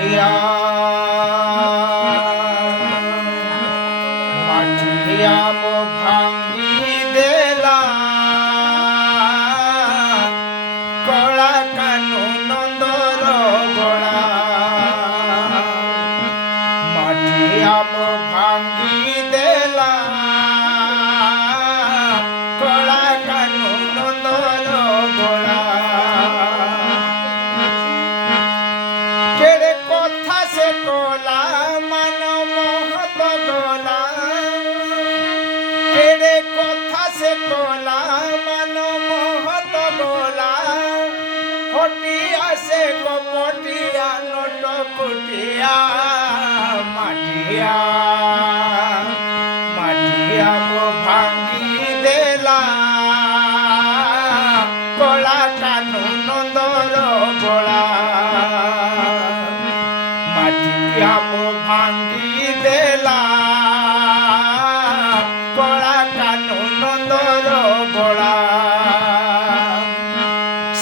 মাঠিয়া মাঠিয়া মো ভাঙ্গি দেলা কলা কানু নন্দর গোলা মাঠিয়া মো ভাঙ্গি দেলা কলা কানু নন্দর গোলা কেড়ে কথা সে কোলা মান মহত গোলা কেড়ে কথা সে কোলা মান মহত গোলা হটিয়া সে কপটিয়া নট কুটিয়া মাঠিয়া মাঠিয়া মো ভাঙ্গি দেলা কলা কানু নন্দর গোলা মাঠিয়া মো ভাঙ্গি দেলা কলা কানু নন্দর গোলা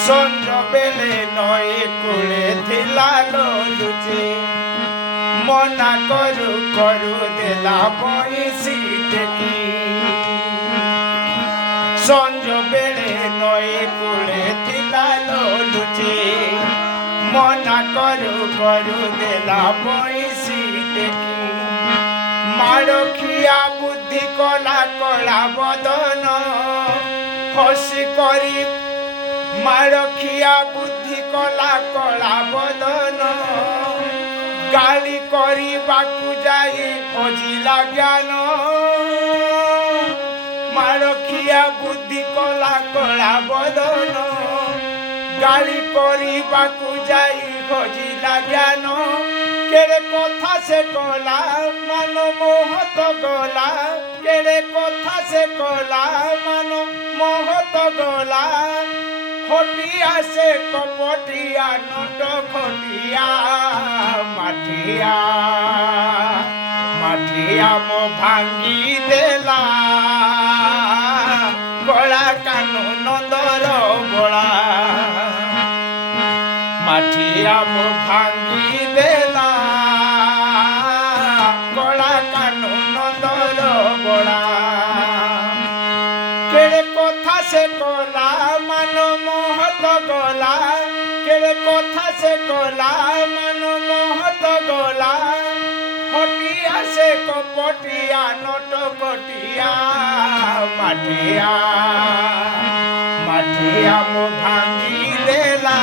সঞ্জ বেলে নয় কুলে থিলা লুচি মনা করু করু দেলা বইসি টেকি সঞ্জ বেলে নয় কুলে থিলা লুচি মনা করু করু দেলা বইসি টেকি মারখিয়া বুদ্ধি কলা কলা বদন হসি করি মারখিয়া বুদ্ধি কলা কলা বদন গালি କରିବାକୁ যাই খোঁজিলা জ্ঞান মারখিয়া বুদ্ধি কলা কলা বদন গালি କରିବାକୁ যাই খোঁজিলা জ্ঞান কেড়ে কথা সে কলা মান মোহত গলা কেড়ে কথা সে কলা মান মোহত গলা হটিয়া সে কপটিয়া নট খটিয়া মাঠিয়া মাঠিয়া মো ভাঙ্গি দেলা কলা কানু নন্দর গোলা মাঠিয়া মো ভাঙ্গি দেলা কলা কানু নন্দর গোলা কেড়ে কথা সে কলা মান মহত গলা কেড়ে কথা সে কলা মান মহত গলা হটিয়া সে কপটিয়া নট কটিয়া মাঠিয়া মাঠিয়া মো ভাঙ্গি দেলা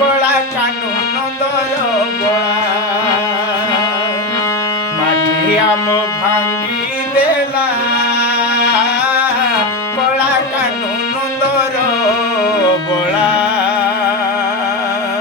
কলা কানু নন্দর গোলা মাঠিয়া মো ভাঙ্গি দেলা